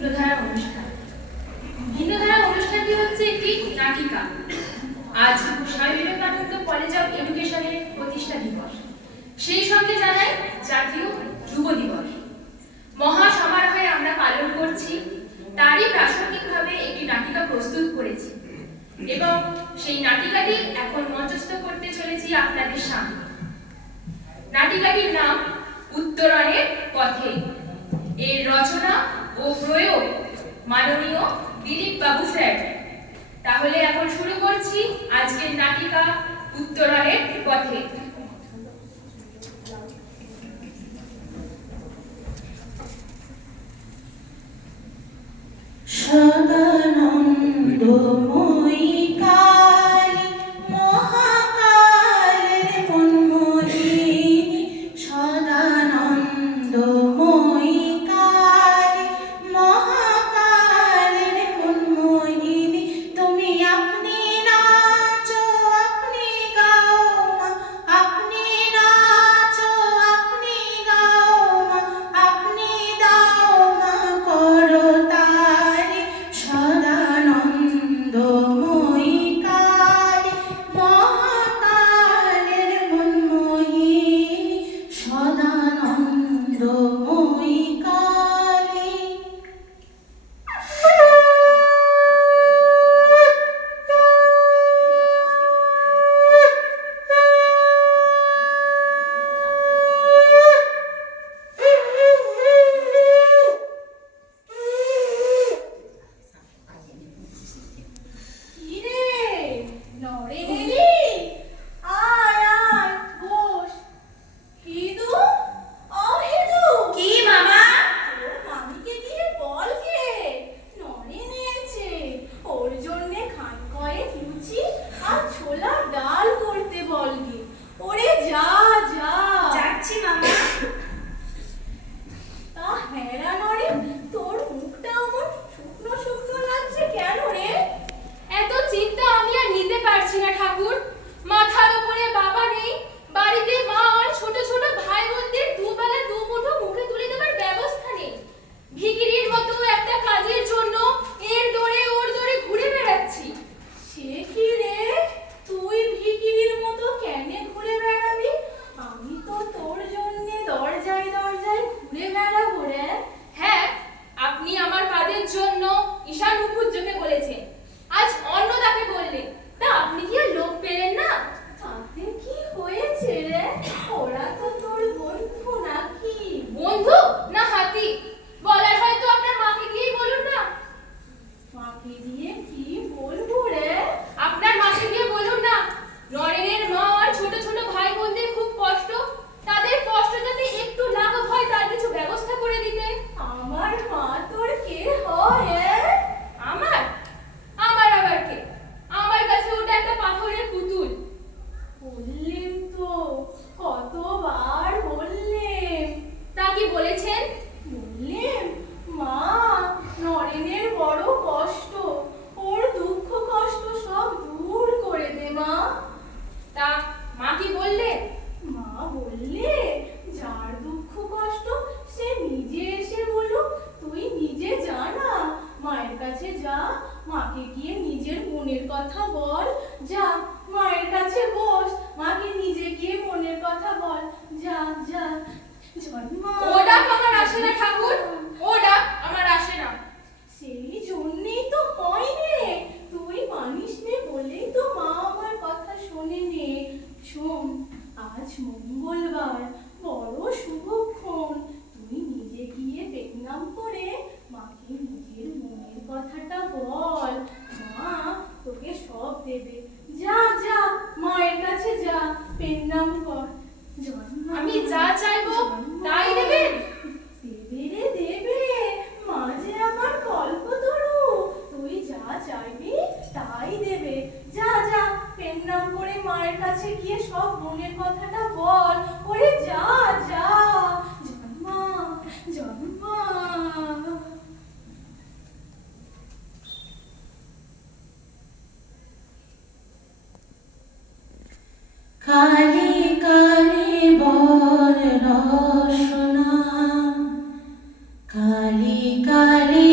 ভিন্নধারা অনুষ্ঠান। ভিন্নধারা অনুষ্ঠানটি হচ্ছে একটি নাটিকা। আজ স্বামী বিবেকানন্দ কলেজ অফ এডুকেশনের প্রতিষ্ঠা দিবস, সেই সঙ্গে জানাই জাতীয় যুব দিবস। মহা সমারোহে আমরা পালন করছি, তারই প্রাসঙ্গিকভাবে একটি নাটিকা প্রস্তুত করেছি এবং সেই নাটিকাটি এখন মঞ্চস্থ করতে চলেছি আপনাদের সামনে। নাটিকাটির নাম উত্তরণের পথে। এর রচনা ও প্রয়োগ মাননীয় দিলীপ বাবু স্যার। তাহলে এখন শুরু করছি আজকের নাটিকা উত্তরণের পথে। সদানন্দময়ী কালী মহাকালের মনমোহিনী, সদানন্দময়ী কালী মহাকালের মনমোহিনী, তুমি আপনি নাচো আপনি গাও মা, আপনি নাচো আপনি গাও মা, আপনি দাও মা করো তারি। সদানন্দময়ী কালী মহাকালের মনমোহিনী, সদানন্দময়ী কালী। কিরে নরেনেরি, আয় আয় বস। হিদু, ও হিদু, কি মামা? তোর মামিকে গিয়ে বল গে নরেন এসেছে, ওর জন্যে খান কয়েক লুচি আর ছোলার ডাল করতে বল গে। ওরে যা যা। যাচ্ছি মামা। তা হ্যাঁ নরেন, তোর মুখটা আমার শুকনো শুকনো লাগছে কেন রে? এত চিন্তা আমি আর নিতে পারছি না ঠাকুর। মাথার উপরে বাবা নেই, বাড়িতে মা আর ছোট ছোট ভাই বোনদের দুবেলা দুমুঠো মুখে তুলে দেবার ব্যবস্থা নেই। ভিখিরির মতো একটা কাজের জন্য এর দৌড়ে ওর দৌড়ে ঘুরে বেড়াচ্ছি। সে কি রে, তুই ভিখিরির মতো কেন ঘুরে বেড়াবি? আমি তো তোর জন্যে দরজায় দরজায় ঘুরে বেড়াবো রে। হ্যাঁ, আপনি আমার কাজের জন্য ঈশান মুখুজ্জকে বলেছেন, আজ অন্নদাকে বললেন, তা আপনি কি আর লোক পেলেন না? তাতে কি হয়েছে রে? ওরা তো তোর বন্ধু নাকি? বন্ধু না হাতি? বলার হয়তো আপনার মাকে গিয়েই বলুন না। মাকে দিয়ে কি বলবো রে? আপনার মাকে গিয়ে বলুন না, নরেনের মা আর ছোট ছোট ভাই বোনদের খুব কষ্ট, তাদের কষ্ট যাতে একটু লাঘব হয় তার কিছু ব্যবস্থা করে দিতে। আমার মা তোর কে হয় রে? আমার আমার আবার কে? আমার কাছে ওটা একটা পাথরের পুতুল। বললেন তো, কতবার বললেন। তা কি বলেছেন? বললেন মা, নরেনের বড় কষ্ট, ওর দুঃখ কষ্ট সব দূর করে দে মা। তা মা কি বললেন? মা বললে, যার দুঃখ কষ্ট সে নিজে এসে বলুক, তুই নিজে যা না, মায়ের কাছে যা, মাকে গিয়ে নিজের মনের কথা বল। যা মায়ের কাছে বস, মাকে নিজে গিয়ে মনের কথা বল। যা যা। জন্মা, ও ডাক আমার আসে না ঠাকুর, ও ডাক আমার আসে না। সেই জন্যেই তো হয় নে, তুই মানিস নে বলেই তো মা আমার কথা শোনে নে। শোন, আজ মঙ্গলবার, বড় শুভক্ষণ, তুই নিজে গিয়ে পেটনাম করে মাকে নিজের মনের কথাটা বল, মা তোকে সব দেবে। যা যা, মায়ের কাছে যা, পেটনাম কর। জন্মা, আমি যা চাইবো তাই দেবেন? দেবে রে দেবে, মা যে আমার কল্পতরু, তুই যা চাইবি তাই দেবে। যা যা, পেন্নাম করে মায়ের কাছে গিয়ে সব মনের কথাটা বল। ওরে যা যা। জন্মা জন্মা। কালী কালী বল রসনা, কালী কালী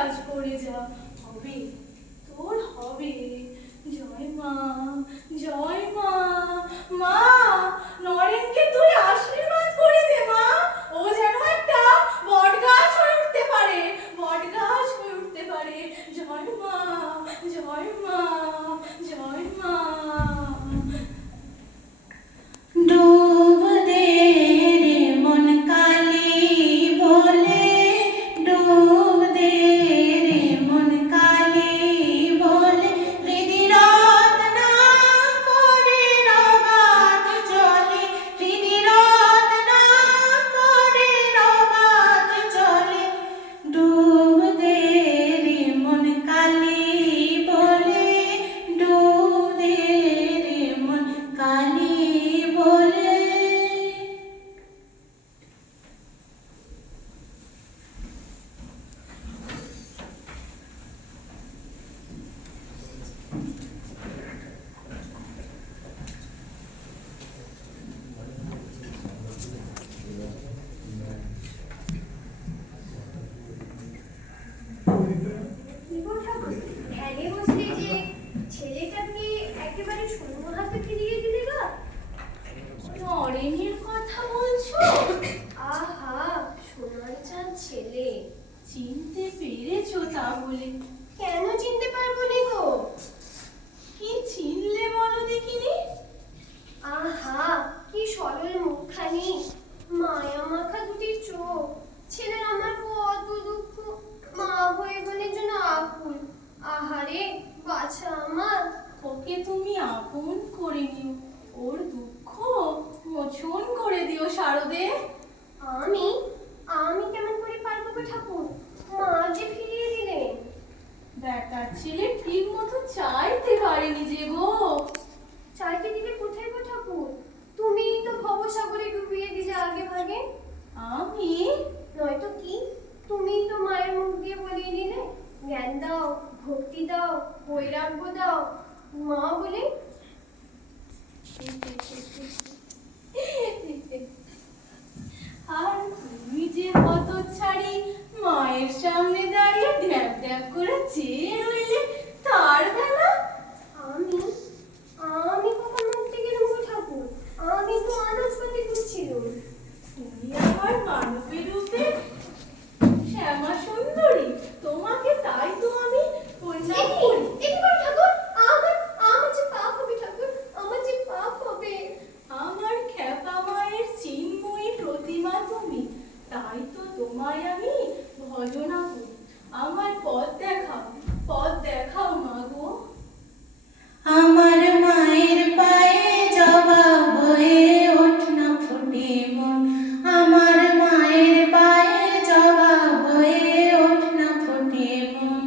কাজ করে যা, হবে, তোর হবে। জয় মা, জয় মা। মা, নরেনকে তুই আশীর্বাদ করে দে মা, ও যেন একটা বট গাছ হয়ে উঠতে পারে, বট গাছ হয়ে উঠতে পারে। জয় মা, জয় মা, জয় মা। ডুব দে রে মন কালী বলে, ডুব দে রে মন কালী বলে, হৃদিরথ না করে রবাত চলে, হৃদিরথ না করে রবাত চলে। ডুব দে রে মন কালী বলে, ডুব দে রে মন কালী বলে। বিভোর ঠাকুর, ধ্যানে বসলে যে ছেলেটাকে একেবারে শূন্য হাতে ফিরিয়ে দিলে গা? নরেনের কথা বলছো? আহা, সোনার চাঁদ ছেলে। চিনতে পেরেছো তাহলে? কেন চিনতে পারবো নি গো? কি চিনলে বলো দেখিনি? আহা, কি সরল মুখখানি, মায়া মাখা দুটি চোখ। ছেলের আমার কত দুঃখ, মা হয়ে বোনের জন্য আকুল। আহারে বাছা আমার। ওকে তুমি আপন করে নিও, ওর দুঃখ মোচন করে দিও শারদে। আমি আমি কেমন করে পারবো গো ঠাকুর? মা যে ফিরিয়ে দিলেন। বেটার ছেলে ঠিক মতো চাইতে পারেনি যে গো। চাইতে দিলে কোথায় গো ঠাকুর? তুমিই তো ভবসাগরে ডুবিয়ে দিলে আগে ভাগে। আমি? নয়তো কি, তুমিই তো মায়ের মুখ দিয়ে বলিয়ে দিলে, জ্ঞান দাও, ভক্তি দাও, বৈরাগ্য দাও, মা বলে। আর তুমি যে হতচ্ছাড়ি মায়ের সামনে দাঁড়িয়ে ঢ্যাপ ঢ্যাপ করে চেয়ে রইলে তার বেলা। আমি আমি কখন মুক্তি গেলাম গো ঠাকুর? আমি তো আনাজপাতি খুঁজছিলাম। তুমি আমার মানবের রূপে শ্যামা সুন্দরী, তোমাকে তাই তো আমি প্রণাম করি। একবার ঠাকুর, আমার আমার যে পাপ হবে ঠাকুর, আমার যে পাপ হবে। আমার খ্যাপা মায়ের চিন্ময়ী প্রতিমা তুমি, তাই তো তোমায় আমি ভজনা করি। আমার পথ দেখাও মা গো। আমার মায়ের পায়ে জবা বয়ে ওঠ না ফুটে মন, আমার মায়ের পায়ে জবা বয়ে ওঠ না ফুটে মন।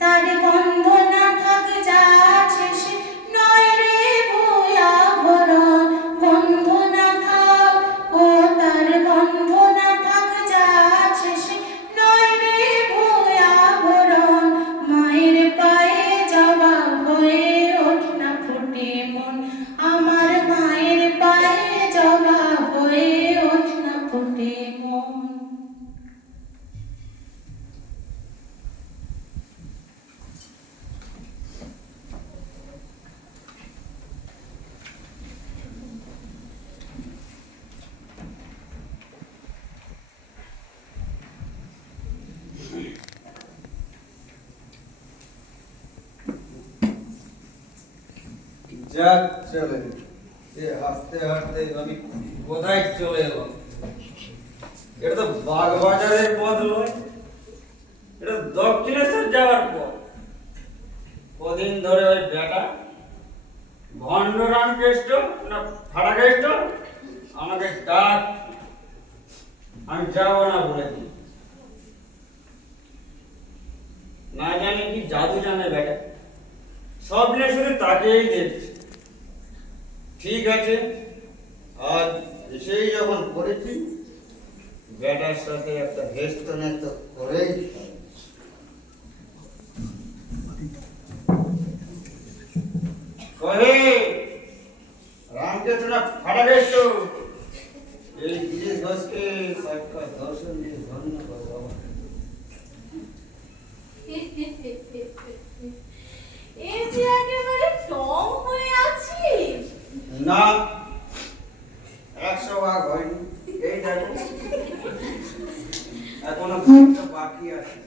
তার গন্ধ না থাক যা আছে সে নয় রে ভূয়া ভরণ, গন্ধ না থাক ও তার গন্ধ না থাক যা আছে সে নয় রে ভূয়া ভরণ। মায়ের পায়ে জবা বয়ে ওঠ না ফুটে মন, আমার মায়ের পায়ে জবা বয়ে ওঠ না ফুটে মন। যাক চলে, এ হাসতে হাসতে আমি কোথায় চলে এলাম? এটা তো বাগবাজারের পথ নয়, এটা দক্ষিণেশ্বর যাওয়ার পথ। কদিন ধরে ওই বেটা ভণ্ড রামকৃষ্ণ না ফাড়াকৃষ্ণ আমাকে ডাক, আমি যাবো না বলেছি। না জানি কি জাদু জানে বেটা, স্বপ্নে শুধু তাকেই দেখছি। ঠিক আছে, আজ এসেই যখন করেছি, বেটার সাথে একটা হেস্ত নেস্ত করেই কহে রামকৃষ্ণ ফাড়াকৃষ্ণ এই বিশেষ ঘোষকে সাক্ষাৎ দর্শন দিয়ে ধন্য করো। এখনো খানিকটা বাকি আছে।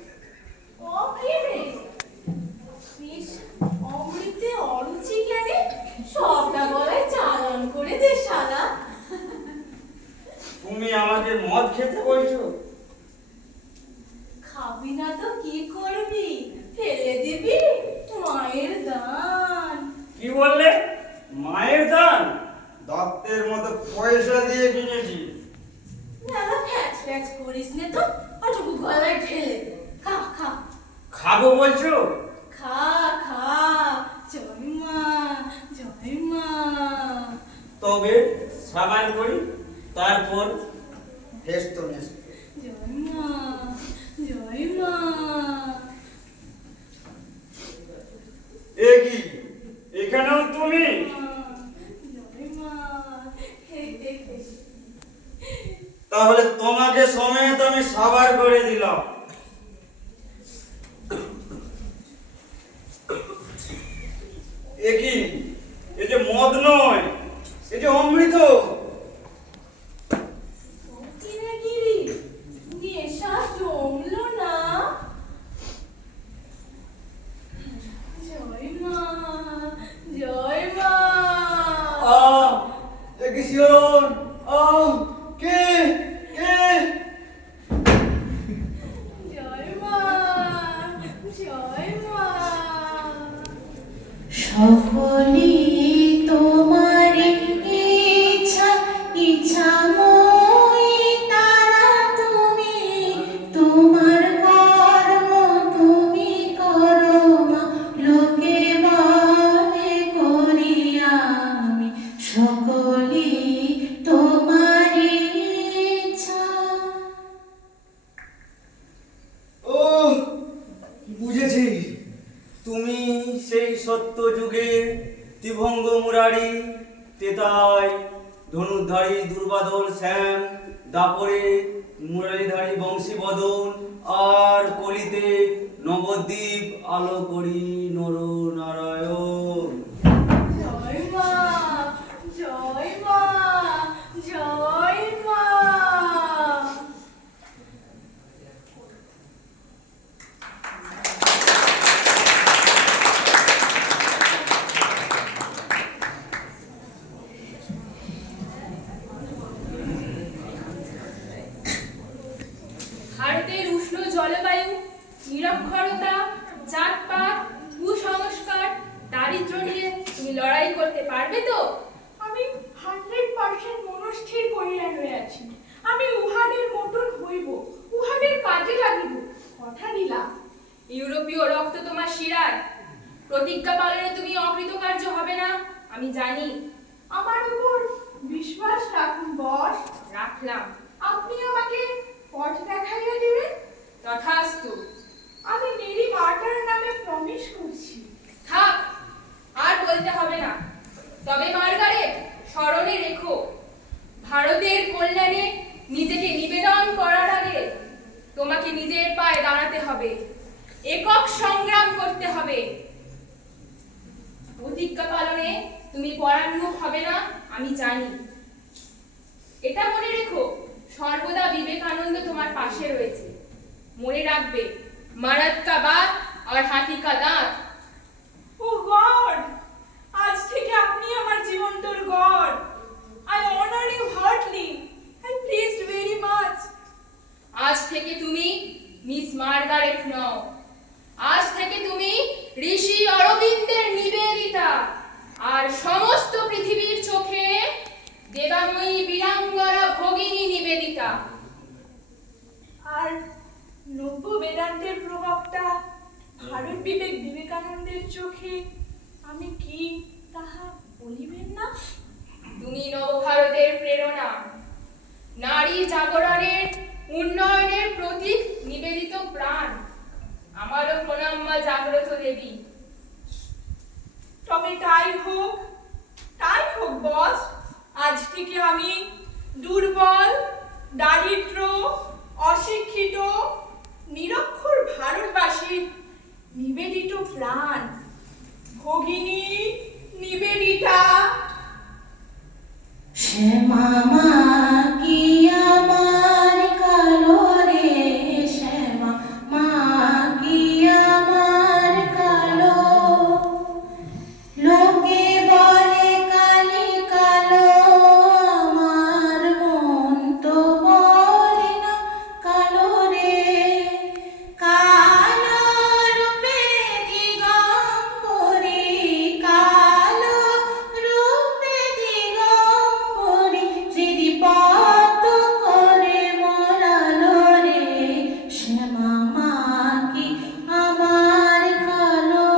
অমৃতে অরুচি কেন? সবটা গলায় চালান করে দে শালা। তুমি আমাকে মদ খেতে বলছো? খাবি না তো কি করবি? ফেলে দিবি? মায়ের দান। কি বললে? মায়ের দান? দত্তের মতো পয়সা দিয়ে কিনেছি। না ফ্যাচ ফ্যাচ করিস নে তো, ওটুকু গলায় ঢেলে দে। খা খা খাবো বলছো? খা খা। জয় মা, জয় মা। তবে সাবান করি, তারপর হেস্ত নেস্ত। জয় মা, জয় মা। এ কি, এখানেও তুমি? জয় মা। তাহলে তোমাকে সমেত আমি সাবার করে দিলাম। এ কি, এ যে মদ নয়, এ যে অমৃত। কিরে নেশা জমলো না? জয় মা, জয় মা। এ কি শিহরণ? কে কে? জয় মা, জয় মা। সকলি তোমার ইচ্ছা, ইচ্ছাময়ী তারা তুমি, তোমার কর্ম তুমি করো মা, লোকে বলে করি আমি, সকলি তোমার ইচ্ছা। ও, বুঝেছি, তুমি সেই সত্য যুগের ত্রিভঙ্গ মুরারি, তেতাই ধনুর্ধারী দুর্বাদল শ্যাম, দাপরে মুরারিধারী বংশীবদন, আর কলিতে নবদ্বীপ আলো করি নর নারায়ণ। জয় মা, জয় মা, জয় মা। ভারতের উষ্ণ জলবায়ু, নিরক্ষরতা, জাতপাত, কুসংস্কার, দারিদ্র্য নিয়ে তুমি লড়াই করতে পারবে তো? আমি 100% মনস্থির করিয়া রয়েছি। আমি উহাদের মতন হইব, উহাদের কাজে লাগিব, কথা দিলাম। ইউরোপীয় রক্ত তোমার শিরায়, প্রতিজ্ঞা পালনে তুমি অকৃতকার্য হবে না, আমি জানি। আমার উপর বিশ্বাস রাখুন বস। রাখলাম। আপনি আমাকে পথ দেখাইয়া দিবেন। তথাস্তু। আমি মেরি মার্টার নামে প্রমিস করছি। থাক, আর বলতে হবে না। তবে মার্গারেট, স্মরণে রেখো, ভারতের কল্যাণে নিজেকে নিবেদন করার আগে তোমাকে নিজের পায়ে দাঁড়াতে হবে, একক সংগ্রাম করতে হবে। প্রতিজ্ঞা পালনে তুমি পরাঙ্গুখ হবে না, আমি জানি। এটা মনে রেখো, সর্বদা বিবেকানন্দ তোমার পাশে রয়েছে। মনে রাখবে, মারাত কা বাত আর হাতি কা দাঁত। ও গড, আজ থেকে আপনি আমার জীবন্তর god. I honour you heartily. I pleased very much. আজ থেকে তুমি মিস মার্গারেট নও, আজ থেকে তুমি ঋষি অরবিন্দের নিবেদিতা, আর সমস্ত পৃথিবীর চোখে দেবাময়ী বীরাঙ্গনা ভগিনী নিবেদিতা। আর নব্য বেদান্তের প্রবক্তা ভারত বিবেক বিবেকানন্দের চোখে আমি কি তাহা বলিবেন না? তুমি নবভারতের প্রেরণা, নারী জাগরণের উন্নয়নের প্রতীক নিবেদিত প্রাণ। আমারও প্রণাম মা জাগ্রত দেবী। তবে তাই হোক বস। আজ থেকে আমি দুর্বল, দারিদ্র, অশিক্ষিত, নিরক্ষর ভারতবাসীর নিবেদিত প্রাণ, ভগিনী নিবেদিতা। শ্যামা মা কি আমার কালো রে মামা কি আমার কালো।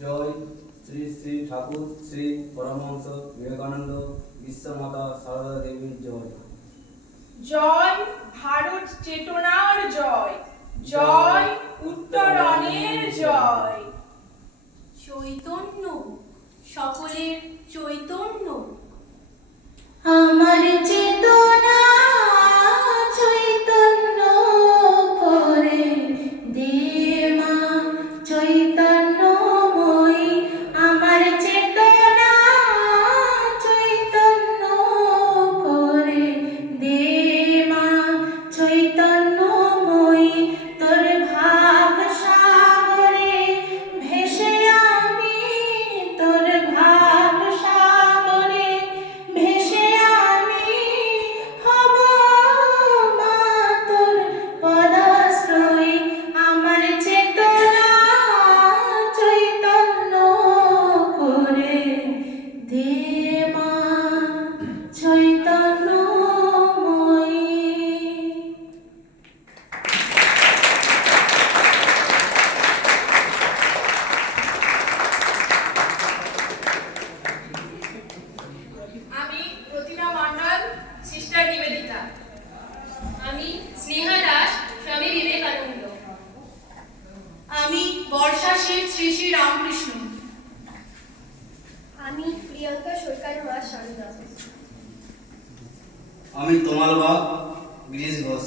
জয় শ্রী শ্রী ঠাকুর শ্রী পরমহংস বিবেকানন্দ বিশ্বমাতা সারদা দেবীর জয়। জয় ভারত চেতনার জয়, জয় উত্তরণের জয়। চৈতন্য, সকলের চৈতন্য। আমার চেতনা চৈতন্য করে দে মা চৈতন্যময়ী। আমার চেতনা চৈতন্য করে দে মা চৈতন্যময়ী। তোর ভাব সাগরে ভেসে আমি, তোর ভাব সাগরে ভেসে আমি হব মা তোর পদাশ্রয়ী। আমার চেতনা চৈতন্য করে দে মা চৈতন্যময়ী। আমি প্রতিমা মণ্ডল, সিস্টার নিবেদিতা। আমি স্নেহা দাস, স্বামী বিবেকানন্দ। আমি বর্ষা শেঠ, শ্রী শ্রী রামকৃষ্ণ। আমি প্রিয়াঙ্কা সরকার, মা সারদা। আমি তমাল বাগ, গিরিশ ঘোষ।